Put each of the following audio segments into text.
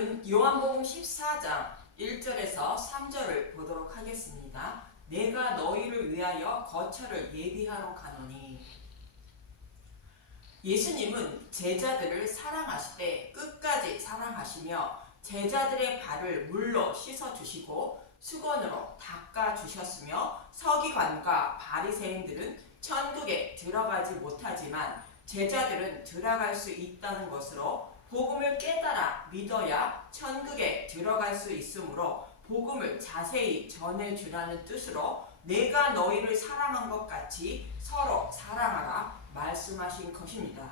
오늘은 요한복음 14장 1절에서 3절을 보도록 하겠습니다. 내가 너희를 위하여 거처를 예비하러 가노니. 예수님은 제자들을 사랑하시되 끝까지 사랑하시며 제자들의 발을 물로 씻어주시고 수건으로 닦아주셨으며 서기관과 바리새인들은 천국에 들어가지 못하지만 제자들은 들어갈 수 있다는 것으로 복음을 깨달아 믿어야 천국에 들어갈 수 있으므로 복음을 자세히 전해주라는 뜻으로 내가 너희를 사랑한 것 같이 서로 사랑하라 말씀하신 것입니다.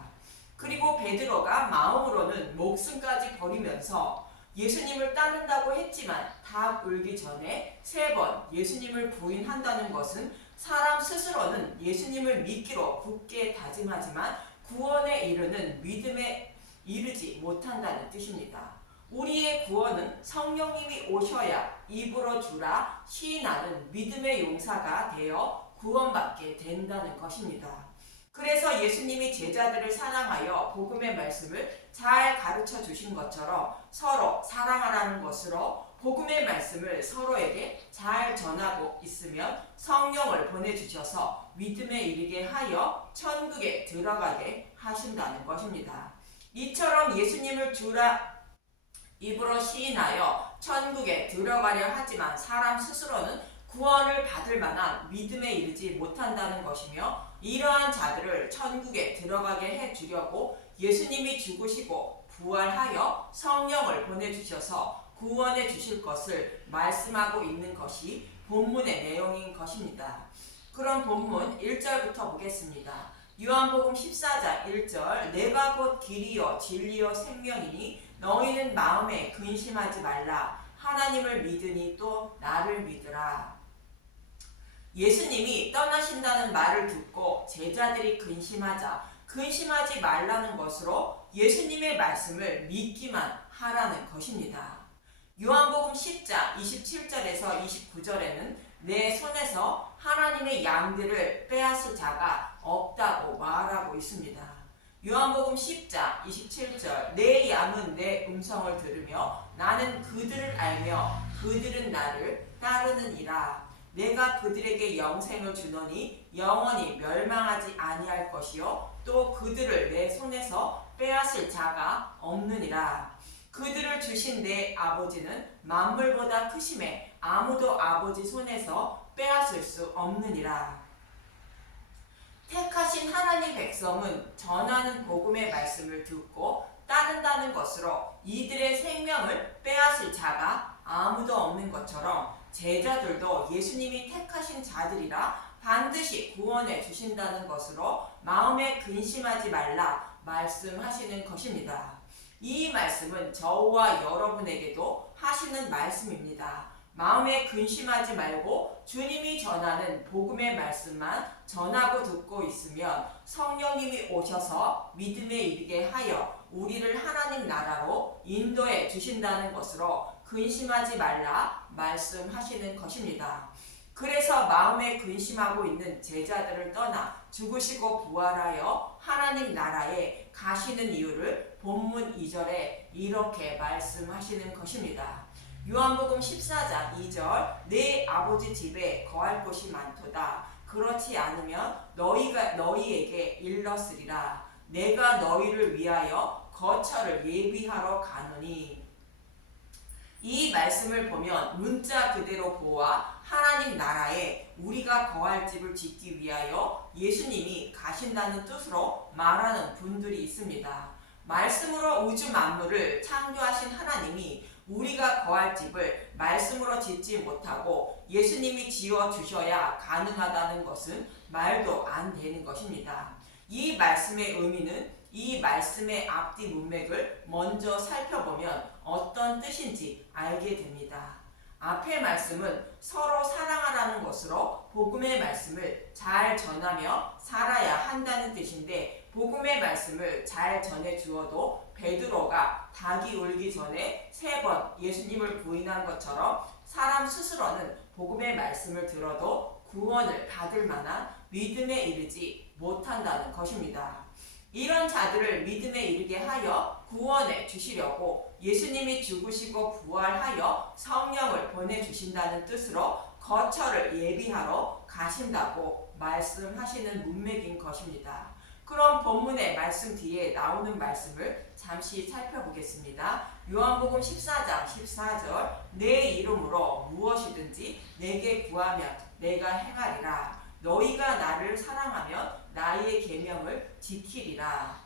그리고 베드로가 마음으로는 목숨까지 버리면서 예수님을 따른다고 했지만 닭 울기 전에 3번 예수님을 부인한다는 것은 사람 스스로는 예수님을 믿기로 굳게 다짐하지만 구원에 이르는 믿음에 이르지 못한다는 뜻입니다. 우리의 구원은 성령님이 오셔야 입으로 주라 시인하는 믿음의 용사가 되어 구원받게 된다는 것입니다. 그래서 예수님이 제자들을 사랑하여 복음의 말씀을 잘 가르쳐 주신 것처럼 서로 사랑하라는 것으로 복음의 말씀을 서로에게 잘 전하고 있으면 성령을 보내주셔서 믿음에 이르게 하여 천국에 들어가게 하신다는 것입니다. 이처럼 예수님을 주라 입으로 시인하여 천국에 들어가려 하지만 사람 스스로는 구원을 받을 만한 믿음에 이르지 못한다는 것이며 이러한 자들을 천국에 들어가게 해주려고 예수님이 죽으시고 부활하여 성령을 보내주셔서 구원해 주실 것을 말씀하고 있는 것이 본문의 내용인 것입니다. 그럼 본문 1절부터 보겠습니다. 요한복음 14장 1절 내가 곧 길이요 진리요 생명이니 너희는 마음에 근심하지 말라 하나님을 믿으니 또 나를 믿으라. 예수님이 떠나신다는 말을 듣고 제자들이 근심하지 말라는 것으로 예수님의 말씀을 믿기만 하라는 것입니다. 요한복음 10장 27절에서 29절에는 내 손에서 하나님의 양들을 빼앗을 자가 없다고 말하고 있습니다. 요한복음 10장 27절 내 양은 내 음성을 들으며 나는 그들을 알며 그들은 나를 따르느니라. 내가 그들에게 영생을 주노니 영원히 멸망하지 아니할 것이요 또 그들을 내 손에서 빼앗을 자가 없느니라. 그들을 주신 내 아버지는 만물보다 크심에 아무도 아버지 손에서 빼앗을 수 없느니라. 택하신 하나님 백성은 전하는 복음의 말씀을 듣고 따른다는 것으로 이들의 생명을 빼앗을 자가 아무도 없는 것처럼 제자들도 예수님이 택하신 자들이라 반드시 구원해 주신다는 것으로 마음에 근심하지 말라 말씀하시는 것입니다. 이 말씀은 저와 여러분에게도 하시는 말씀입니다. 마음에 근심하지 말고 주님이 전하는 복음의 말씀만 전하고 듣고 있으면 성령님이 오셔서 믿음에 이르게 하여 우리를 하나님 나라로 인도해 주신다는 것으로 근심하지 말라 말씀하시는 것입니다. 그래서 마음에 근심하고 있는 제자들을 떠나 죽으시고 부활하여 하나님 나라에 가시는 이유를 본문 2절에 이렇게 말씀하시는 것입니다. 요한복음 14장 2절 내 아버지 집에 거할 곳이 많도다. 그렇지 않으면 너희에게 일렀으리라. 내가 너희를 위하여 거처를 예비하러 가노니. 이 말씀을 보면 문자 그대로 보아 하나님 나라에 우리가 거할 집을 짓기 위하여 예수님이 가신다는 뜻으로 말하는 분들이 있습니다. 말씀으로 우주 만물을 창조하신 하나님이 우리가 거할 집을 말씀으로 짓지 못하고 예수님이 지어주셔야 가능하다는 것은 말도 안 되는 것입니다. 이 말씀의 의미는 이 말씀의 앞뒤 문맥을 먼저 살펴보면 어떤 뜻인지 알게 됩니다. 앞의 말씀은 서로 사랑하라는 것으로 복음의 말씀을 잘 전하며 살아야 한다는 뜻인데 복음의 말씀을 잘 전해 주어도 베드로가 닭이 울기 전에 3번 예수님을 부인한 것처럼 사람 스스로는 복음의 말씀을 들어도 구원을 받을 만한 믿음에 이르지 못한다는 것입니다. 이런 자들을 믿음에 이르게 하여 구원해 주시려고 예수님이 죽으시고 부활하여 성령을 보내주신다는 뜻으로 거처를 예비하러 가신다고 말씀하시는 문맥인 것입니다. 그럼 본문의 말씀 뒤에 나오는 말씀을 잠시 살펴보겠습니다. 요한복음 14장 14절 내 이름으로 무엇이든지 내게 구하면 내가 행하리라. 너희가 나를 사랑하면 나의 계명을 지키리라.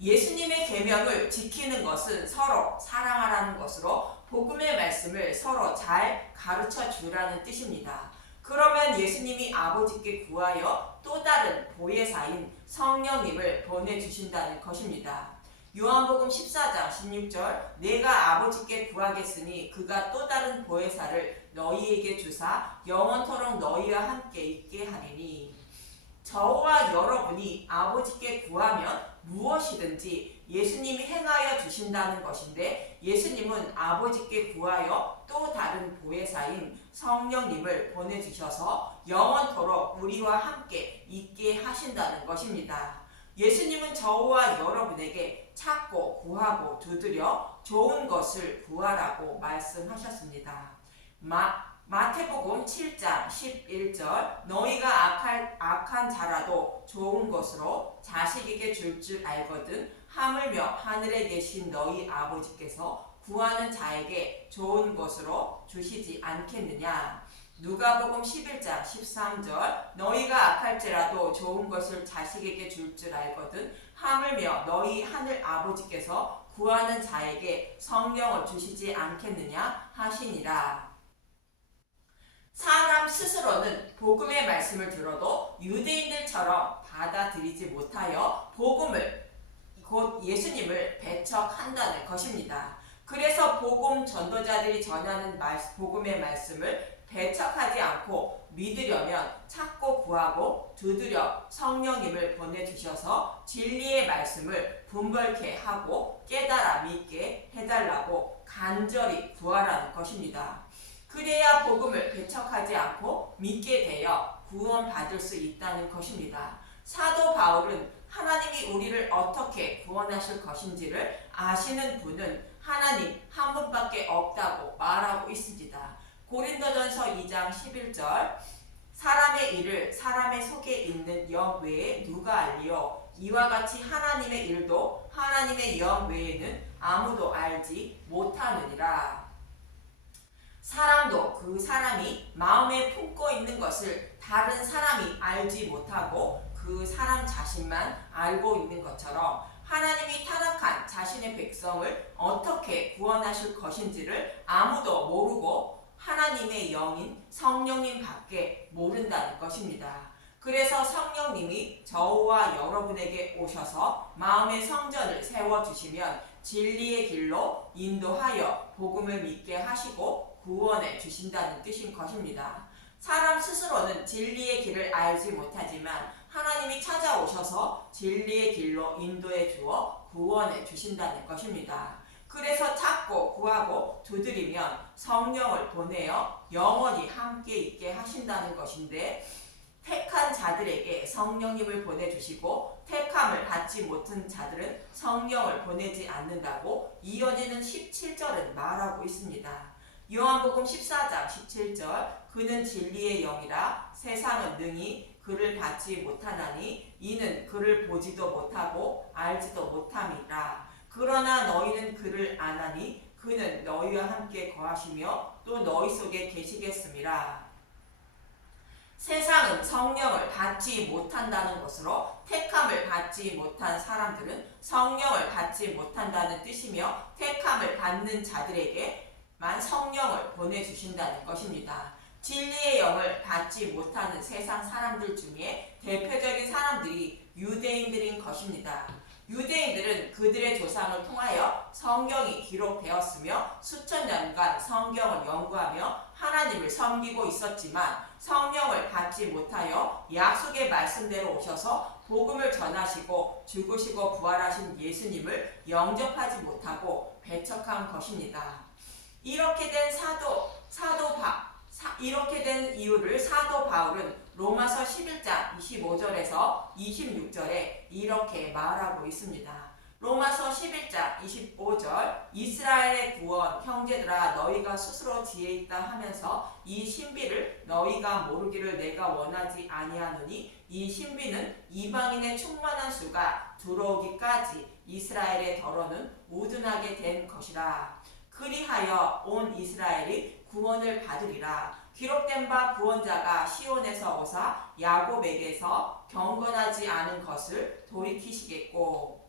예수님의 계명을 지키는 것은 서로 사랑하라는 것으로 복음의 말씀을 서로 잘 가르쳐 주라는 뜻입니다. 그러면 예수님이 아버지께 구하여 또 다른 보혜사인 성령님을 보내주신다는 것입니다. 요한복음 14장 16절 내가 아버지께 구하겠으니 그가 또 다른 보혜사를 너희에게 주사 영원토록 너희와 함께 있게 하리니. 저와 여러분이 아버지께 구하면 무엇이든지 예수님이 행하여 주신다는 것인데, 예수님은 아버지께 구하여 또 다른 보혜사인 성령님을 보내주셔서 영원토록 우리와 함께 있게 하신다는 것입니다. 예수님은 저와 여러분에게 찾고 구하고 두드려 좋은 것을 구하라고 말씀하셨습니다. 마태복음 7장 11절 너희가 악한 자라도 좋은 것으로 자식에게 줄 알거든 하물며 하늘에 계신 너희 아버지께서 구하는 자에게 좋은 것으로 주시지 않겠느냐. 누가복음 11장 13절 너희가 악할지라도 좋은 것을 자식에게 줄 알거든 하물며 너희 하늘 아버지께서 구하는 자에게 성령을 주시지 않겠느냐 하시니라. 사람 스스로는 복음의 말씀을 들어도 유대인들처럼 받아들이지 못하여 복음을 곧 예수님을 배척한다는 것입니다. 그래서 복음 전도자들이 전하는 복음의 말씀을 배척하지 않고 믿으려면 찾고 구하고 두드려 성령님을 보내주셔서 진리의 말씀을 분별케 하고 깨달아 믿게 해달라고 간절히 구하라는 것입니다. 그래야 복음을 배척하지 않고 믿게 되어 구원받을 수 있다는 것입니다. 사도 바울은 하나님이 우리를 어떻게 구원하실 것인지를 아시는 분은 하나님 한 분밖에 없다고 말하고 있습니다. 고린도전서 2장 11절 사람의 일을 사람의 속에 있는 영 외에 누가 알리요? 이와 같이 하나님의 일도 하나님의 영 외에는 아무도 알지 못하느니라. 사람도 그 사람이 마음에 품고 있는 것을 다른 사람이 알지 못하고 그 사람 자신만 알고 있는 것처럼 하나님이 타락한 자신의 백성을 어떻게 구원하실 것인지를 아무도 모르고 하나님의 영인 성령님 밖에 모른다는 것입니다. 그래서 성령님이 저와 여러분에게 오셔서 마음의 성전을 세워주시면 진리의 길로 인도하여 복음을 믿게 하시고 구원해 주신다는 뜻인 것입니다. 사람 스스로는 진리의 길을 알지 못하지만 하나님이 찾아오셔서 진리의 길로 인도해 주어 구원해 주신다는 것입니다. 그래서 찾고 구하고 두드리면 성령을 보내어 영원히 함께 있게 하신다는 것인데, 택한 자들에게 성령님을 보내주시고 택함을 받지 못한 자들은 성령을 보내지 않는다고 이어지는 17절은 말하고 있습니다. 요한복음 14장 17절 그는 진리의 영이라 세상은 능히 그를 받지 못하나니 이는 그를 보지도 못하고 알지도 못함이라. 그러나 너희는 그를 아나니 그는 너희와 함께 거하시며 또 너희 속에 계시겠음이라. 세상은 성령을 받지 못한다는 것으로 택함을 받지 못한 사람들은 성령을 받지 못한다는 뜻이며 택함을 받는 자들에게만 성령을 보내주신다는 것입니다. 진리의 영을 받지 못하는 세상 사람들 중에 대표적인 사람들이 유대인들인 것입니다. 유대인들은 그들의 조상을 통하여 성경이 기록되었으며 수천 년간 성경을 연구하며 하나님을 섬기고 있었지만 성령을 받지 못하여 약속의 말씀대로 오셔서 복음을 전하시고 죽으시고 부활하신 예수님을 영접하지 못하고 배척한 것입니다. 이렇게 된 이렇게 된 이유를 사도 바울은 로마서 11장 25절에서 26절에 이렇게 말하고 있습니다. 로마서 11장 25절 이스라엘의 구원 형제들아 너희가 스스로 지혜 있다 하면서 이 신비를 너희가 모르기를 내가 원하지 아니하노니 이 신비는 이방인의 충만한 수가 들어오기까지 이스라엘의 덜어는 우둔하게 된 것이라. 그리하여 온 이스라엘이 구원을 받으리라. 기록된 바 구원자가 시온에서 오사 야곱에게서 경건하지 않은 것을 돌이키시겠고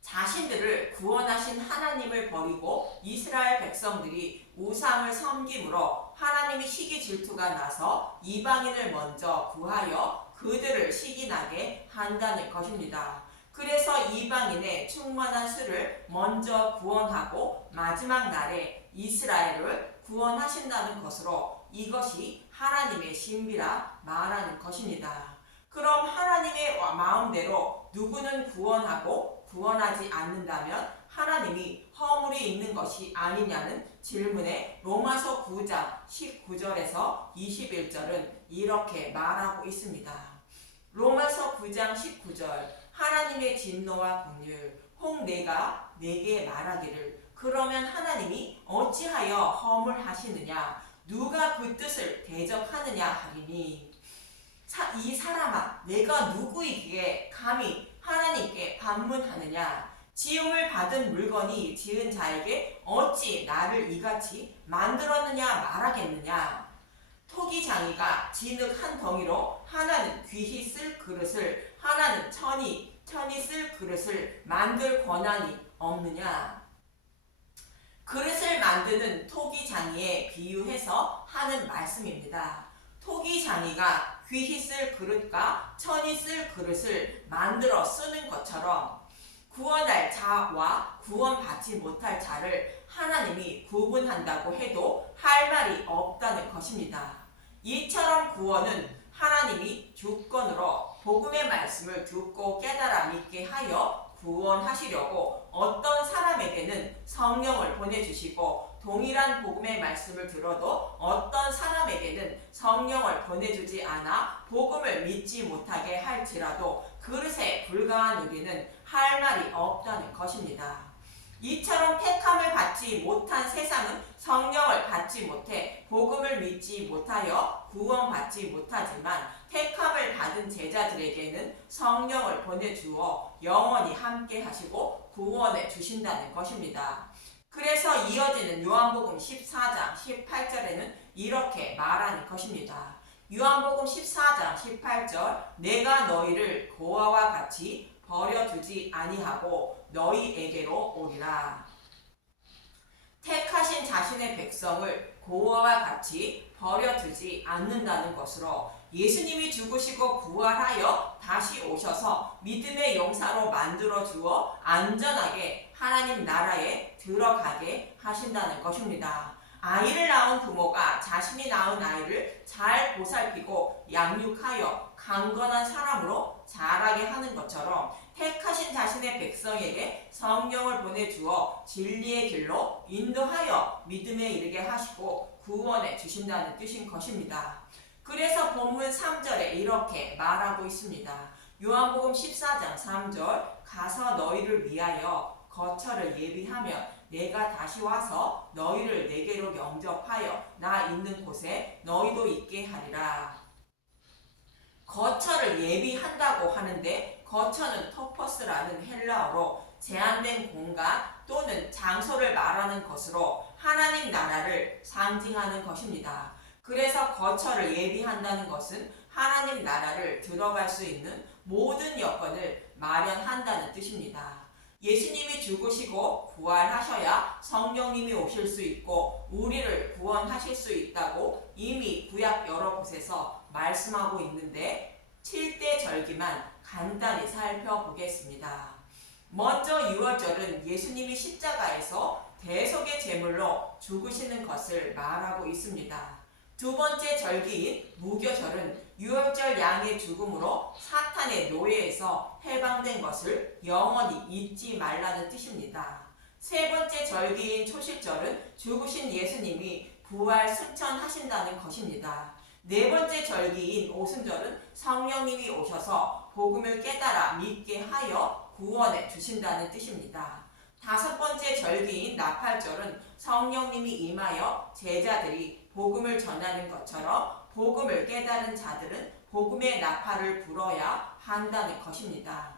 자신들을 구원하신 하나님을 버리고 이스라엘 백성들이 우상을 섬김으로 하나님이 시기 질투가 나서 이방인을 먼저 구하여 그들을 시기나게 한다는 것입니다. 그래서 이방인의 충만한 수를 먼저 구원하고 마지막 날에 이스라엘을 구원하신다는 것으로 이것이 하나님의 신비라 말하는 것입니다. 그럼 하나님의 마음대로 누구는 구원하고 구원하지 않는다면 하나님이 허물이 있는 것이 아니냐는 질문에 로마서 9장 19절에서 21절은 이렇게 말하고 있습니다. 로마서 9장 19절 하나님의 진노와 긍휼 혹 내가 내게 말하기를 그러면 하나님이 어찌하여 허물하시느냐 누가 그 뜻을 대적하느냐 하리니 이 사람아 내가 누구이기에 감히 하나님께 반문하느냐 지음을 받은 물건이 지은 자에게 어찌 나를 이같이 만들었느냐 말하겠느냐 토기장이가 진흙 한 덩이로 하나는 귀히 쓸 그릇을 하나는 천이 쓸 그릇을 만들 권한이 없느냐 그릇을 만드는 토기장이에 비유해서 하는 말씀입니다. 토기장이가 귀히 쓸 그릇과 천이 쓸 그릇을 만들어 쓰는 것처럼 구원할 자와 구원받지 못할 자를 하나님이 구분한다고 해도 할 말이 없다는 것입니다. 이처럼 구원은 하나님이 주권으로 복음의 말씀을 듣고 깨달아 믿게 하여 구원하시려고 어떤 사람에게는 성령을 보내주시고 동일한 복음의 말씀을 들어도 어떤 사람에게는 성령을 보내주지 않아 복음을 믿지 못하게 할지라도 그릇에 불과한 우리는 할 말이 없다는 것입니다. 이처럼 택함을 받지 못한 세상은 성령을 받지 못해 복음을 믿지 못하여 구원받지 못하지만 택함을 받은 제자들에게는 성령을 보내주어 영원히 함께 하시고 구원해 주신다는 것입니다. 그래서 이어지는 요한복음 14장 18절에는 이렇게 말하는 것입니다. 요한복음 14장 18절 내가 너희를 고아와 같이 버려두지 아니하고 너희에게로 오리라. 택하신 자신의 백성을 고아와 같이 버려두지 않는다는 것으로 예수님이 죽으시고 부활하여 다시 오셔서 믿음의 용사로 만들어 주어 안전하게 하나님 나라에 들어가게 하신다는 것입니다. 아이를 낳은 부모가 자신이 낳은 아이를 잘 보살피고 양육하여 강건한 사람으로 자라게 하는 것처럼 택하신 자신의 백성에게 성령을 보내주어 진리의 길로 인도하여 믿음에 이르게 하시고 구원해 주신다는 뜻인 것입니다. 그래서 본문 3절에 이렇게 말하고 있습니다. 요한복음 14장 3절 가서 너희를 위하여 거처를 예비하며 내가 다시 와서 너희를 내게로 영접하여 나 있는 곳에 너희도 있게 하리라. 거처를 예비한다고 하는데 거처는 토퍼스라는 헬라어로 제한된 공간 또는 장소를 말하는 것으로 하나님 나라를 상징하는 것입니다. 그래서 거처를 예비한다는 것은 하나님 나라를 들어갈 수 있는 모든 여건을 마련한다는 뜻입니다. 예수님이 죽으시고 부활하셔야 성령님이 오실 수 있고 우리를 구원하실 수 있다고 이미 구약 여러 곳에서 말씀하고 있는데 7대 절기만 간단히 살펴보겠습니다. 먼저 유월절은 예수님이 십자가에서 대속의 제물로 죽으시는 것을 말하고 있습니다. 두 번째 절기인 무교절은 유월절 양의 죽음으로 사탄의 노예에서 해방된 것을 영원히 잊지 말라는 뜻입니다. 세 번째 절기인 초실절은 죽으신 예수님이 부활 승천하신다는 것입니다. 네 번째 절기인 오순절은 성령님이 오셔서 복음을 깨달아 믿게 하여 구원해 주신다는 뜻입니다. 다섯 번째 절기인 나팔절은 성령님이 임하여 제자들이 복음을 전하는 것처럼 복음을 깨달은 자들은 복음의 나팔을 불어야 한다는 것입니다.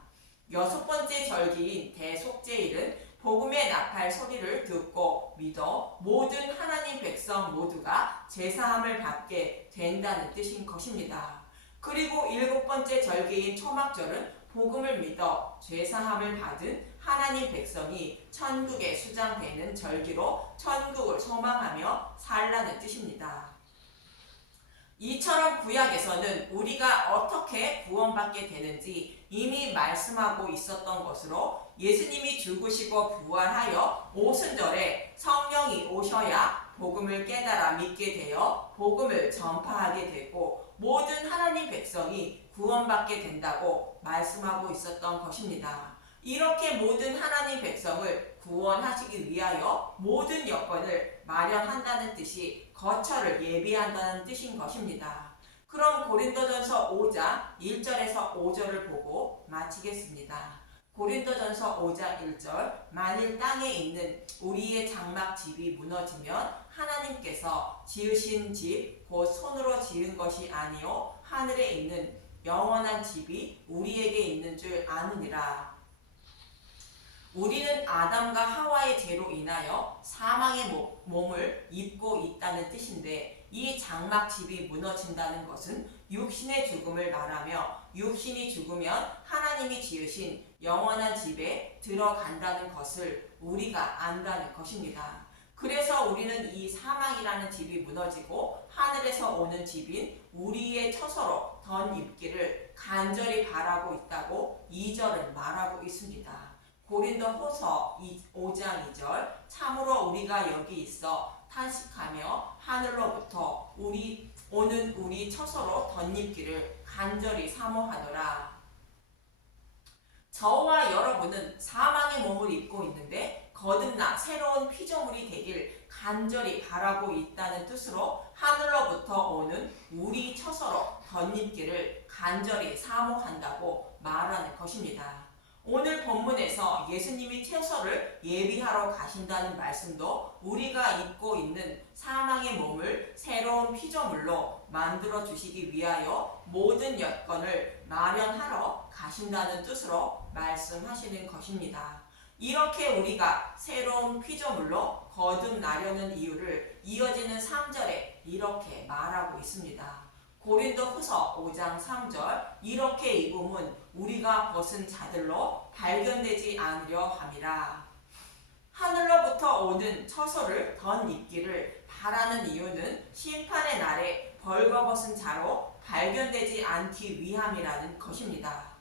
여섯 번째 절기인 대속죄일은 복음의 나팔 소리를 듣고 믿어 모든 하나님 백성 모두가 제사함을 받게 된다는 뜻인 것입니다. 그리고 일곱 번째 절기인 초막절은 복음을 믿어 제사함을 받은 하나님 백성이 천국에 수장되는 절기로 천국을 소망하며 살라는 뜻입니다. 이처럼 구약에서는 우리가 어떻게 구원받게 되는지 이미 말씀하고 있었던 것으로 예수님이 죽으시고 부활하여 오순절에 성령이 오셔야 복음을 깨달아 믿게 되어 복음을 전파하게 되고 모든 하나님 백성이 구원받게 된다고 말씀하고 있었던 것입니다. 이렇게 모든 하나님 백성을 구원하시기 위하여 모든 여건을 마련한다는 뜻이 거처를 예비한다는 뜻인 것입니다. 그럼 고린도전서 5장 1절에서 5절을 보고 마치겠습니다. 고린도전서 5장 1절 만일 땅에 있는 우리의 장막 집이 무너지면 하나님께서 지으신 집 곧 손으로 지은 것이 아니요 하늘에 있는 영원한 집이 우리에게 있는 줄 아느니라. 우리는 아담과 하와의 죄로 인하여 사망의 몸을 입고 있다는 뜻인데 이 장막집이 무너진다는 것은 육신의 죽음을 말하며 육신이 죽으면 하나님이 지으신 영원한 집에 들어간다는 것을 우리가 안다는 것입니다. 그래서 우리는 이 사망이라는 집이 무너지고 하늘에서 오는 집인 우리의 처소로 덧입기를 간절히 바라고 있다고 2절은 말하고 있습니다. 고린도후서 5장 2절 참으로 우리가 여기 있어 탄식하며 하늘로부터 오는 우리 처소로 덧입기를 간절히 사모하노라. 저와 여러분은 사망의 몸을 입고 있는데 거듭나 새로운 피조물이 되길 간절히 바라고 있다는 뜻으로 하늘로부터 오는 우리 처소로 덧입기를 간절히 사모한다고 말하는 것입니다. 오늘 본문에서 예수님이 처소를 예비하러 가신다는 말씀도 우리가 입고 있는 사망의 몸을 새로운 피조물로 만들어 주시기 위하여 모든 여건을 마련하러 가신다는 뜻으로 말씀하시는 것입니다. 이렇게 우리가 새로운 피조물로 거듭나려는 이유를 이어지는 3절에 이렇게 말하고 있습니다. 고린도후서 5장 3절 이렇게 입음은 우리가 벗은 자들로 발견되지 않으려 함이라. 하늘로부터 오는 처소를 덧입기를 바라는 이유는 심판의 날에 벌거벗은 자로 발견되지 않기 위함이라는 것입니다.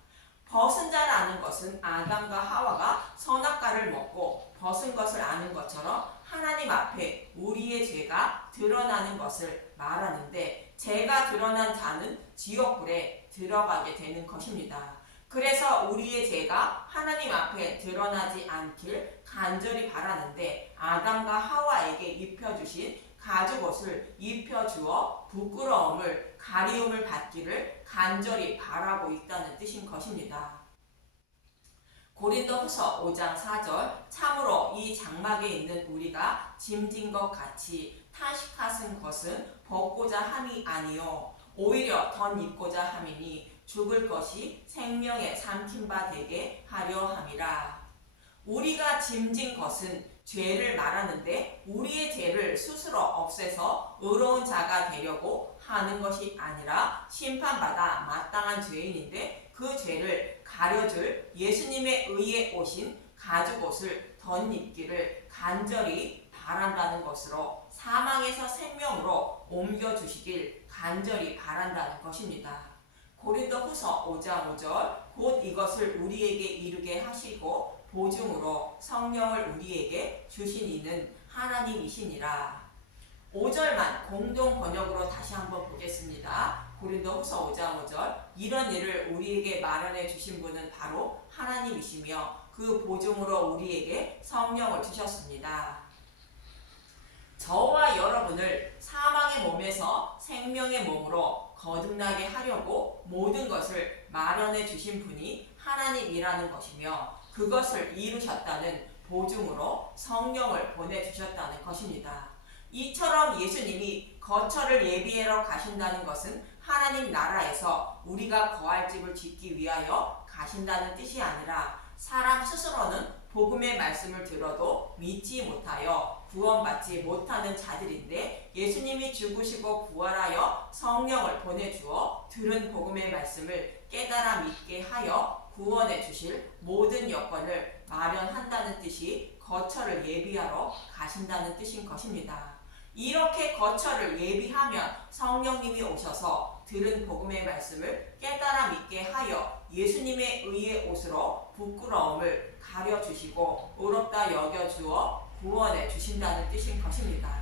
벗은 자라는 것은 아담과 하와가 선악과를 먹고 벗은 것을 아는 것처럼 하나님 앞에 우리의 죄가 드러나는 것을 말하는데 죄가 드러난 자는 지옥불에 들어가게 되는 것입니다. 그래서 우리의 죄가 하나님 앞에 드러나지 않길 간절히 바라는데 아담과 하와에게 입혀주신 가죽옷을 입혀주어 부끄러움을 가리움을 받기를 간절히 바라고 있다는 뜻인 것입니다. 고린도후서 5장 4절 참으로 이 장막에 있는 우리가 짐진 것 같이 탄식하신 것은 벗고자 함이 아니요 오히려 덧입고자 함이니 죽을 것이 생명에 삼킨 바 되게 하려 함이라. 우리가 짐진 것은 죄를 말하는데 우리의 죄를 스스로 없애서 의로운 자가 되려고 하는 것이 아니라 심판받아 마땅한 죄인인데 그 죄를 가려줄 예수님의 의에 오신 가죽옷을 덧입기를 간절히 바란다는 것으로 사망에서 생명으로 옮겨주시길 간절히 바란다는 것입니다. 고린도후서 5장 5절 곧 이것을 우리에게 이루게 하시고 보증으로 성령을 우리에게 주신 이는 하나님이시니라. 5절만 공동 번역으로 다시 한번 보겠습니다. 고린도후서 5장 5절 이런 일을 우리에게 마련해 주신 분은 바로 하나님이시며 그 보증으로 우리에게 성령을 주셨습니다. 저와 여러분을 사망의 몸에서 생명의 몸으로 거듭나게 하려고 모든 것을 마련해 주신 분이 하나님이라는 것이며 그것을 이루셨다는 보증으로 성령을 보내주셨다는 것입니다. 이처럼 예수님이 거처를 예비하러 가신다는 것은 하나님 나라에서 우리가 거할 집을 짓기 위하여 가신다는 뜻이 아니라 사람 스스로는 복음의 말씀을 들어도 믿지 못하여 구원받지 못하는 자들인데 예수님이 죽으시고 부활하여 성령을 보내주어 들은 복음의 말씀을 깨달아 믿게 하여 구원해 주실 모든 여건을 마련한다는 뜻이 거처를 예비하러 가신다는 뜻인 것입니다. 이렇게 거처를 예비하면 성령님이 오셔서 들은 복음의 말씀을 깨달아 믿게 하여 예수님의 의의 옷으로 부끄러움을 가려주시고 의롭다 여겨주어 구원해 주신다는 뜻인 것입니다.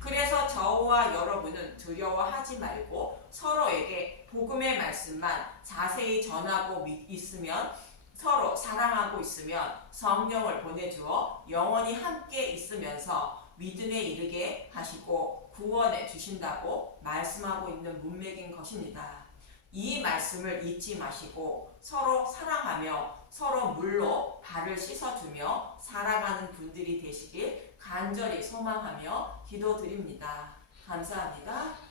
그래서 저와 여러분은 두려워하지 말고 서로에게 복음의 말씀만 자세히 전하고 있으면 서로 사랑하고 있으면 성령을 보내주어 영원히 함께 있으면서 믿음에 이르게 하시고 구원해 주신다고 말씀하고 있는 문맥인 것입니다. 이 말씀을 잊지 마시고 서로 사랑하며 서로 물로 발을 씻어주며 살아가는 분들이 되시길 간절히 소망하며 기도드립니다. 감사합니다.